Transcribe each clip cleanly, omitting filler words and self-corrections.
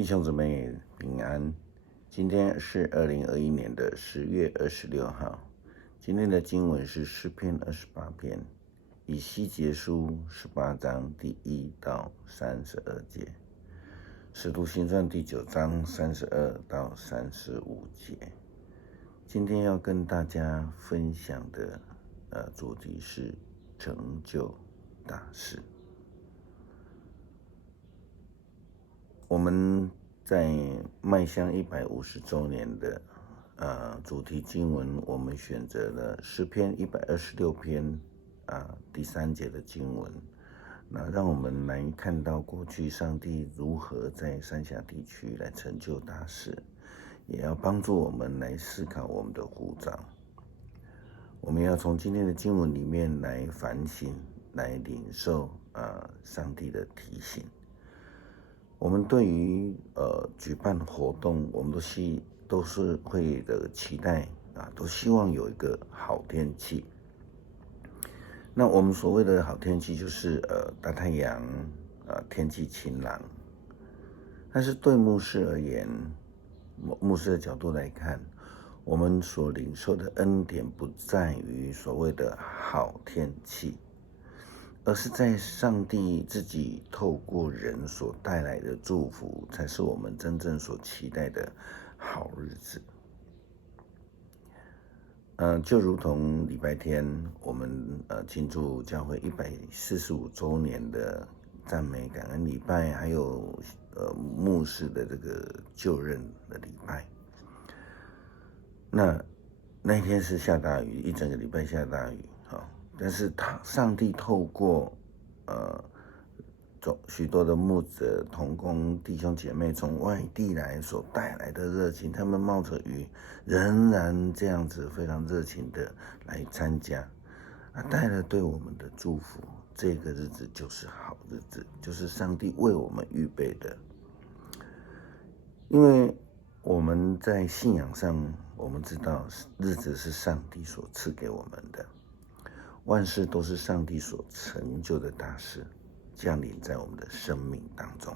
弟兄姊妹平安，今天是2021年的10月26号。今天的经文是诗篇28篇，以西结书18章第1到32节，使徒行传第9章32到35节。今天要跟大家分享的主题是成就大事。我们在迈向150周年的主题经文，我们选择了诗篇126篇第3节的经文，那让我们来看到过去上帝如何在三峡地区来成就大事，也要帮助我们来思考我们的呼召。我们要从今天的经文里面来反省，来领受上帝的提醒。我们对于举办活动，我们都是会的期待都希望有一个好天气。那我们所谓的好天气就是大太阳天气晴朗。但是对牧师而言，牧师的角度来看，我们所领受的恩典不在于所谓的好天气，而是在上帝自己透过人所带来的祝福，才是我们真正所期待的好日子。就如同礼拜天我们庆祝教会145周年的赞美感恩礼拜，还有牧师的这个就任的礼拜。那一天是下大雨，一整个礼拜下大雨但是上帝透过许多的牧者同工弟兄姐妹从外地来所带来的热情，他们冒着雨仍然这样子非常热情的来参加带了对我们的祝福。这个日子就是好日子，就是上帝为我们预备的。因为我们在信仰上，我们知道日子是上帝所赐给我们的，万事都是上帝所成就的大事，降临在我们的生命当中。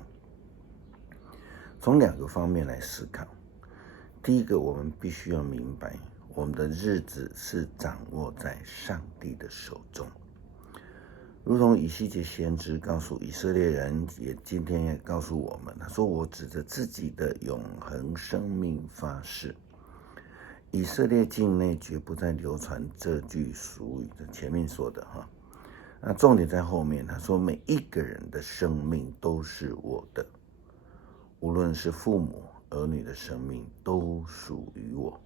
从2个方面来思考。第一个，我们必须要明白，我们的日子是掌握在上帝的手中。如同以西结先知告诉以色列人，今天也告诉我们，他说：我指着自己的永恒生命发誓，以色列境内绝不再流传这句俗语。这前面说的那重点在后面，他说每一个人的生命都是我的，无论是父母儿女的生命都属于我。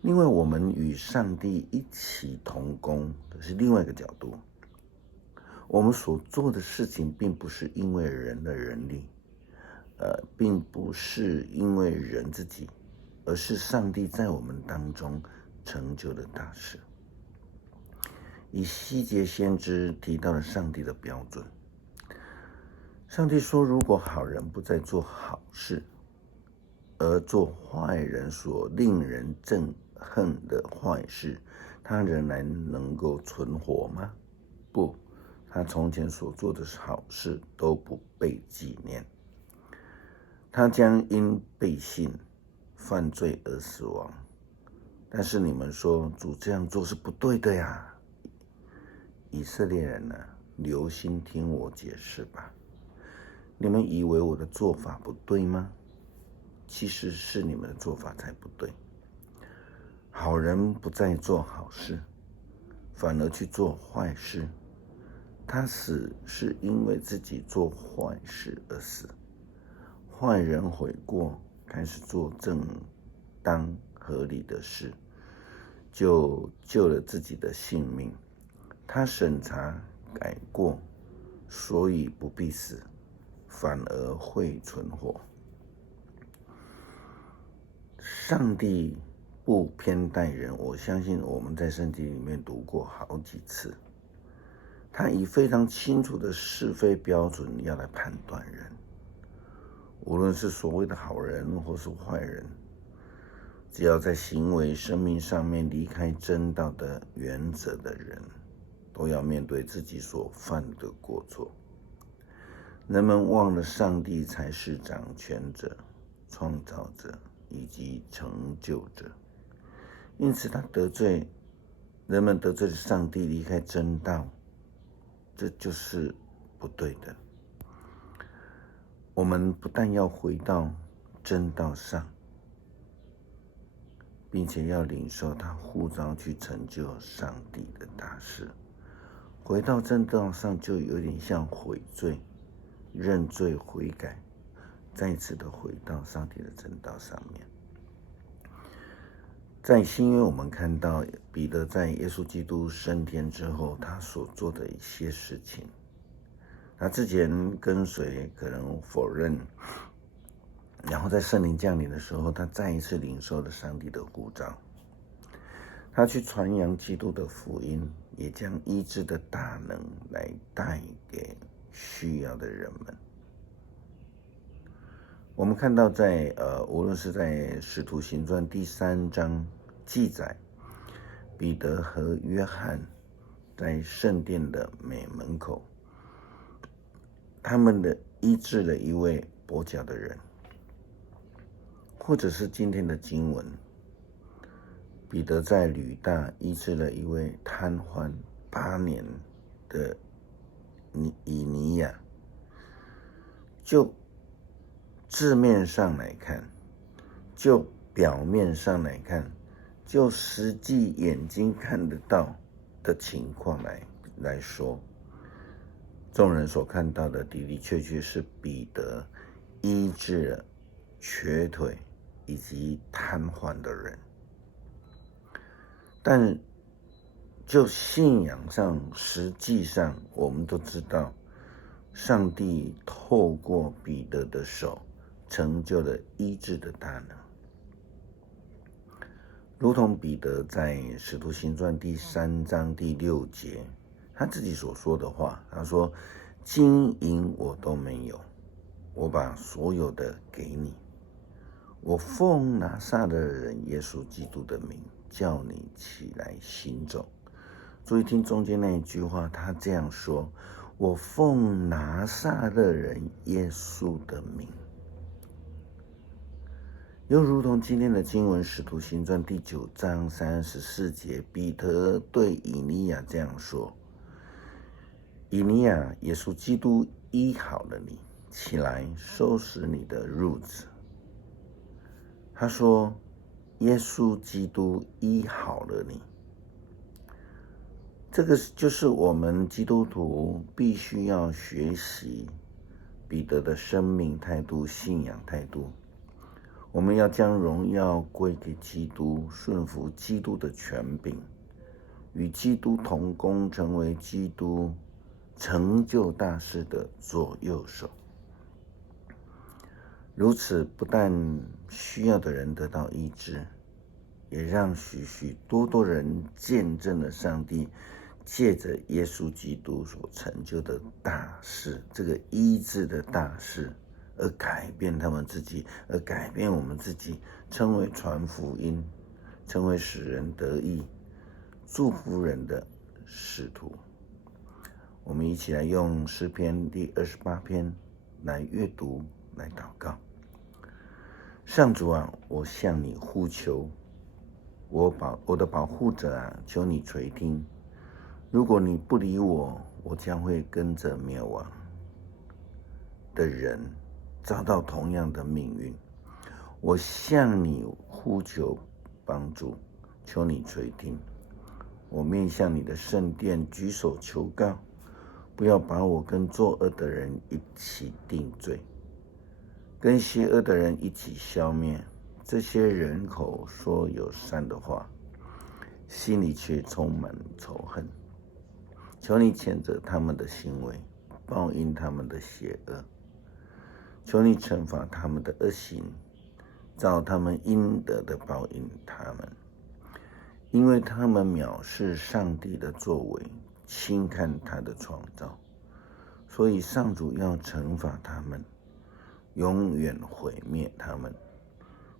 另外，我们与上帝一起同工，这是另外一个角度。我们所做的事情并不是因为人的人力，并不是因为人自己，而是上帝在我们当中成就的大事。以西结先知提到了上帝的标准。上帝说，如果好人不再做好事，而做坏人所令人憎恨的坏事，他仍然能够存活吗？不，他从前所做的好事都不被纪念。他将因背信犯罪而死亡。但是你们说，主这样做是不对的呀。以色列人留心听我解释吧。你们以为我的做法不对吗？其实是你们的做法才不对。好人不再做好事，反而去做坏事。他死是因为自己做坏事而死。坏人悔过，开始做正当合理的事，就救了自己的性命。他审查改过，所以不必死，反而会存活。上帝不偏待人，我相信我们在圣经里面读过好几次。他以非常清楚的是非标准要来判断人，无论是所谓的好人或是坏人，只要在行为生命上面离开真道的原则的人，都要面对自己所犯的过错。人们忘了上帝才是掌权者、创造者以及成就者，因此人们得罪了上帝，离开真道，这就是不对的。我们不但要回到真道上，并且要领受他呼召去成就上帝的大事。回到正道上就有点像悔罪、认罪悔改，再次的回到上帝的正道上面。在新约我们看到彼得在耶稣基督升天之后，他所做的一些事情。他之前跟随可能否认，然后在圣灵降临的时候，他再一次领受了上帝的呼召。他去传扬基督的福音，也将医治的大能来带给需要的人们。我们看到无论是在使徒行传第3章记载，彼得和约翰在圣殿的美门口，他们医治了一位跛脚的人，或者是今天的经文，彼得在吕大医治了一位瘫痪8年的以尼亚。就字面上来看，就表面上来看，就实际眼睛看得到的情况来说，众人所看到的的的确确是彼得医治了瘸腿以及瘫痪的人。但就信仰上，实际上我们都知道，上帝透过彼得的手成就了医治的大能。如同彼得在使徒行传第3章第6节他自己所说的话，他说：金银我都没有，我把所有的给你，我奉拿撒勒人耶稣基督的名叫你起来行走。注意听中间那一句话，他这样说：我奉拿撒勒人耶稣的名。又如同今天的经文使徒行传第9章34节，彼得对以尼亚这样说：以尼亚，耶稣基督医好了你，起来收拾你的褥子。他说耶稣基督医好了你，这个就是我们基督徒必须要学习彼得的生命态度、信仰态度。我们要将荣耀归给基督，顺服基督的权柄，与基督同工，成为基督成就大事的左右手。如此，不但需要的人得到医治，也让许许多多人见证了上帝借着耶稣基督所成就的大事，这个医治的大事，而改变他们自己，而改变我们自己，成为传福音，成为使人得益、祝福人的使徒。我们一起来用诗篇第28篇来阅读，来祷告。上主啊，我向你呼求，我的保护者啊，求你垂听。如果你不理我，我将会跟着灭亡的人遭到同样的命运。我向你呼求帮助，求你垂听。我面向你的圣殿举手求告，不要把我跟作恶的人一起定罪，跟邪恶的人一起消灭。这些人口说有善的话，心里却充满仇恨。求你谴责他们的行为，报应他们的邪恶。求你惩罚他们的恶行，照他们应得的报应他们。因为他们藐视上帝的作为，轻看他的创造，所以上主要惩罚他们，永远毁灭他们。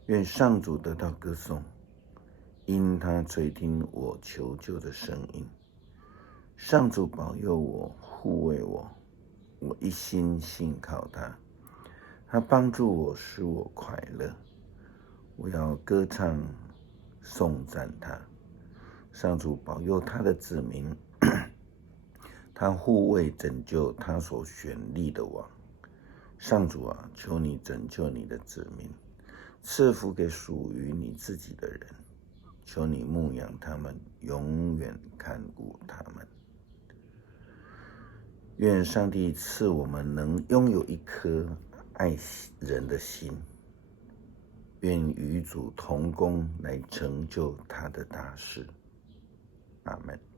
愿上主得到歌颂，因他垂听我求救的声音。上主保佑我，护卫我，我一心信靠他，他帮助我，使我快乐。我要歌唱颂赞他。上主保佑他的子民，他护卫拯救他所选立的王。上主啊，求你拯救你的子民，赐福给属于你自己的人。求你牧养他们，永远看顾他们。愿上帝赐我们能拥有一颗爱人的心，愿与主同工来成就他的大事。阿们。